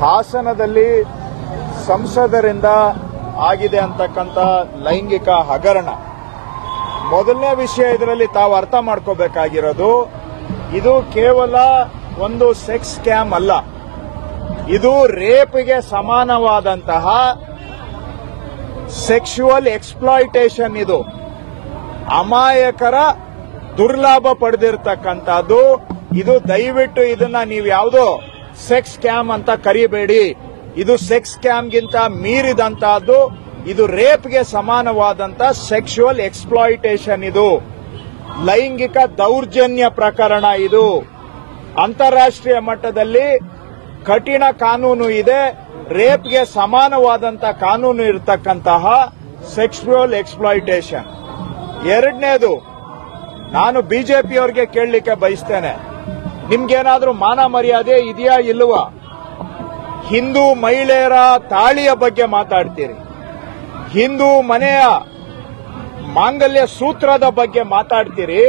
ಹಾಸನದಲ್ಲಿ ಸಂಸದರಿಂದ ಆಗಿದೆ ಅಂತಕ್ಕಂಥ ಲೈಂಗಿಕ ಹಗರಣ. ಮೊದಲನೇ ವಿಷಯ ಇದರಲ್ಲಿ ತಾವು ಅರ್ಥ ಮಾಡ್ಕೋಬೇಕಾಗಿರೋದು, ಇದು ಕೇವಲ ಒಂದು ಸೆಕ್ಸ್ ಸ್ಕ್ಯಾಮ್ ಅಲ್ಲ, ಇದು ರೇಪ್ಗೆ ಸಮಾನವಾದಂತಹ ಸೆಕ್ಸುವಲ್ ಎಕ್ಸ್ಪ್ಲಾಯಿಟೇಷನ್. ಇದು ಅಮಾಯಕರ ದುರ್ಲಾಭ ಪಡೆದಿರತಕ್ಕಂಥದ್ದು. ಇದು ದಯವಿಟ್ಟು ಇದನ್ನ ನೀವು ಯಾವುದೋ ಸೆಕ್ಸ್ ಸ್ಕ್ಯಾಮ್ ಅಂತ ಕರಿಬೇಡಿ. ಇದು ಸೆಕ್ಸ್ ಸ್ಕ್ಯಾಮ್ಗಿಂತ ಮೀರಿದಂತಹದ್ದು. ಇದು ರೇಪ್ಗೆ ಸಮಾನವಾದಂತ ಸೆಕ್ಸುವಲ್ ಎಕ್ಸ್ಪ್ಲಾಯಿಟೇಷನ್. ಇದು ಲೈಂಗಿಕ ದೌರ್ಜನ್ಯ ಪ್ರಕರಣ. ಇದು ಅಂತಾರಾಷ್ಟ್ರೀಯ ಮಟ್ಟದಲ್ಲಿ ಕಠಿಣ ಕಾನೂನು ಇದೆ. ರೇಪ್ಗೆ ಸಮಾನವಾದಂತ ಕಾನೂನು ಇರತಕ್ಕಂತಹ ಸೆಕ್ಸುವಲ್ ಎಕ್ಸ್ಪ್ಲಾಯಿಟೇಷನ್. ಎರಡನೇದು, ನಾನು ಬಿಜೆಪಿಯವರಿಗೆ ಕೇಳಲಿಕ್ಕೆ ಬಯಸ್ತೇನೆ, ನಿಮ್ಗೇನಾದ್ರೂ ಮಾನ ಮರ್ಯಾದೆ ಇದೆಯಾ ಇಲ್ವಾ? ಹಿಂದೂ ಮಹಿಳೆಯರ ತಾಳಿಯ ಬಗ್ಗೆ ಮಾತಾಡ್ತೀರಿ, ಹಿಂದೂ ಮನೆಯ ಮಾಂಗಲ್ಯ ಸೂತ್ರದ ಬಗ್ಗೆ ಮಾತಾಡ್ತೀರಿ.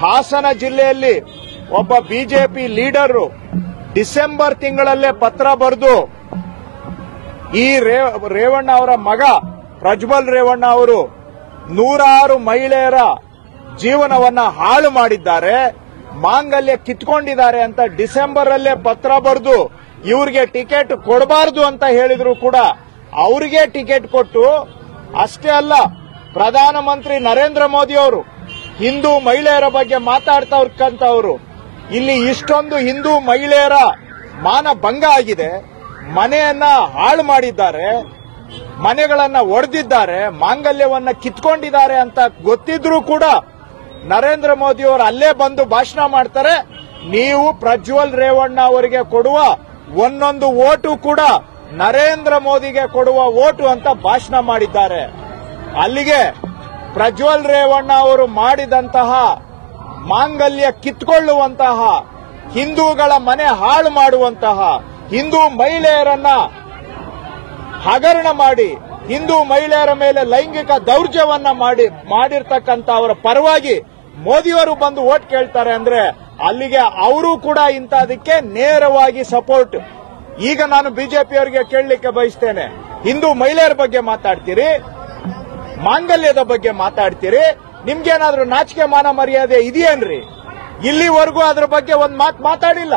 ಹಾಸನ ಜಿಲ್ಲೆಯಲ್ಲಿ ಒಬ್ಬ ಬಿಜೆಪಿ ಲೀಡರ್ ಡಿಸೆಂಬರ್ ತಿಂಗಳಲ್ಲೇ ಪತ್ರ ಬರೆದು ಈ ರೇವಣ್ಣ ಅವರ ಮಗ ಪ್ರಜ್ವಲ್ ರೇವಣ್ಣ ಅವರು 106 ಮಹಿಳೆಯರ ಜೀವನವನ್ನ ಹಾಳು ಮಾಡಿದ್ದಾರೆ, ಮಾಂಗಲ್ಯ ಕಿತ್ಕೊಂಡಿದ್ದಾರೆ ಅಂತ ಡಿಸೆಂಬರ್ ಅಲ್ಲೇ ಪತ್ರ ಬರೆದು ಇವ್ರಿಗೆ ಟಿಕೆಟ್ ಕೊಡಬಾರದು ಅಂತ ಹೇಳಿದ್ರು ಕೂಡ ಅವರಿಗೆ ಟಿಕೆಟ್ ಕೊಟ್ಟು, ಅಷ್ಟೇ ಅಲ್ಲ ಪ್ರಧಾನಮಂತ್ರಿ ನರೇಂದ್ರ ಮೋದಿ ಅವರು ಹಿಂದೂ ಮಹಿಳೆಯರ ಬಗ್ಗೆ ಮಾತಾಡ್ತಕ್ಕಂಥವ್ರು ಇಲ್ಲಿ ಇಷ್ಟೊಂದು ಹಿಂದೂ ಮಹಿಳೆಯರ ಮಾನ ಭಂಗ ಆಗಿದೆ, ಮನೆಯನ್ನ ಹಾಳು ಮಾಡಿದ್ದಾರೆ, ಮನೆಗಳನ್ನ ಒಡೆದಿದ್ದಾರೆ, ಮಾಂಗಲ್ಯವನ್ನ ಕಿತ್ಕೊಂಡಿದ್ದಾರೆ ಅಂತ ಗೊತ್ತಿದ್ರೂ ಕೂಡ ನರೇಂದ್ರ ಮೋದಿ ಅವರು ಅಲ್ಲೇ ಬಂದು ಭಾಷಣ ಮಾಡ್ತಾರೆ. ನೀವು ಪ್ರಜ್ವಲ್ ರೇವಣ್ಣ ಅವರಿಗೆ ಕೊಡುವ ಒಂದೊಂದು ಓಟು ಕೂಡ ನರೇಂದ್ರ ಮೋದಿಗೆ ಕೊಡುವ ಓಟು ಅಂತ ಭಾಷಣ ಮಾಡಿದ್ದಾರೆ. ಅಲ್ಲಿಗೆ ಪ್ರಜ್ವಲ್ ರೇವಣ್ಣ ಅವರು ಮಾಡಿದಂತಹ ಮಾಂಗಲ್ಯ ಕಿತ್ಕೊಳ್ಳುವಂತಹ, ಹಿಂದೂಗಳ ಮನೆ ಹಾಳು ಮಾಡುವಂತಹ, ಹಿಂದೂ ಮಹಿಳೆಯರನ್ನ ಹಗರಣ ಮಾಡಿ ಹಿಂದೂ ಮಹಿಳೆಯರ ಮೇಲೆ ಲೈಂಗಿಕ ದೌರ್ಜನ್ಯವನ್ನ ಮಾಡಿರ್ತಕ್ಕಂಥ ಅವರ ಪರವಾಗಿ ಮೋದಿಯವರು ಬಂದು ಓಟ್ ಕೇಳ್ತಾರೆ ಅಂದ್ರೆ ಅಲ್ಲಿಗೆ ಅವರು ಕೂಡ ಇಂಥದಕ್ಕೆ ನೇರವಾಗಿ ಸಪೋರ್ಟ್. ಈಗ ನಾನು ಬಿಜೆಪಿಯವರಿಗೆ ಕೇಳಲಿಕ್ಕೆ ಬಯಸ್ತೇನೆ, ಹಿಂದೂ ಮಹಿಳೆಯರ ಬಗ್ಗೆ ಮಾತಾಡ್ತೀರಿ, ಮಾಂಗಲ್ಯದ ಬಗ್ಗೆ ಮಾತಾಡ್ತೀರಿ, ನಿಮ್ಗೇನಾದ್ರೂ ನಾಚಿಕೆ ಮಾನ ಮರ್ಯಾದೆ ಇದೆಯೇನ್ರಿ? ಇಲ್ಲಿವರೆಗೂ ಅದ್ರ ಬಗ್ಗೆ ಒಂದ್ ಮಾತಾಡಿಲ್ಲ.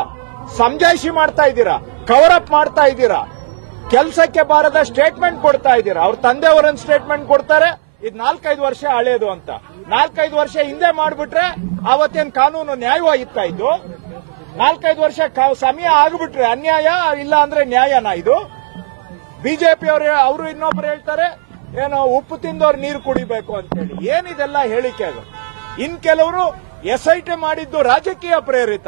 ಸಮಜಾಯಿಷಿ ಮಾಡ್ತಾ ಇದ್ದೀರಾ, ಕವರ್ ಅಪ್ ಮಾಡ್ತಾ ಇದ್ದೀರಾ, ಕೆಲಸಕ್ಕೆ ಬಾರದ ಸ್ಟೇಟ್ಮೆಂಟ್ ಕೊಡ್ತಾ ಇದ್ದೀರಾ. ಅವ್ರ ತಂದೆಯವರನ್ನ ಸ್ಟೇಟ್ಮೆಂಟ್ ಕೊಡ್ತಾರೆ, ಇದು 4-5 ವರ್ಷ ಹಳೇದು ಅಂತ. 4-5 ವರ್ಷ ಹಿಂದೆ ಮಾಡ್ಬಿಟ್ರೆ ಅವತ್ತೇನ್ ಕಾನೂನು ನ್ಯಾಯವಾಗಿತ್ತಾ? ಇದು 4-5 ವರ್ಷ ಸಮಯ ಆಗ್ಬಿಟ್ರೆ ಅನ್ಯಾಯ, ಇಲ್ಲ ಅಂದ್ರೆ ನ್ಯಾಯನಾ ಇದು? ಬಿಜೆಪಿ ಅವರು ಇನ್ನೊಬ್ರು ಹೇಳ್ತಾರೆ ಏನೋ ಉಪ್ಪು ತಿಂದವ್ರು ನೀರು ಕುಡಿಬೇಕು ಅಂತ ಹೇಳಿ. ಏನಿದೆಲ್ಲ ಹೇಳಿಕೆಗಳು? ಇನ್ ಕೆಲವರು SIT ಮಾಡಿದ್ದು ರಾಜಕೀಯ ಪ್ರೇರಿತ.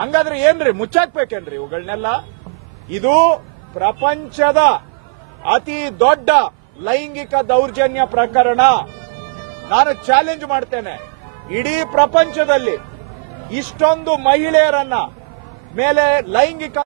ಹಂಗಾದ್ರೆ ಏನ್ರಿ ಮುಚ್ಚಾಕ್ಬೇಕೇನ್ರಿ ಇವುಗಳನ್ನೆಲ್ಲ? ಇದು ಪ್ರಪಂಚದ ಅತಿ ದೊಡ್ಡ ಲೈಂಗಿಕ ದೌರ್ಜನ್ಯ ಪ್ರಕರಣ. ನಾನು ಚಾಲೆಂಜ್ ಮಾಡ್ತೇನೆ, ಇಡೀ ಪ್ರಪಂಚದಲ್ಲಿ ಇಷ್ಟೊಂದು ಮಹಿಳೆಯರನ್ನ ಮೇಲೆ ಲೈಂಗಿಕ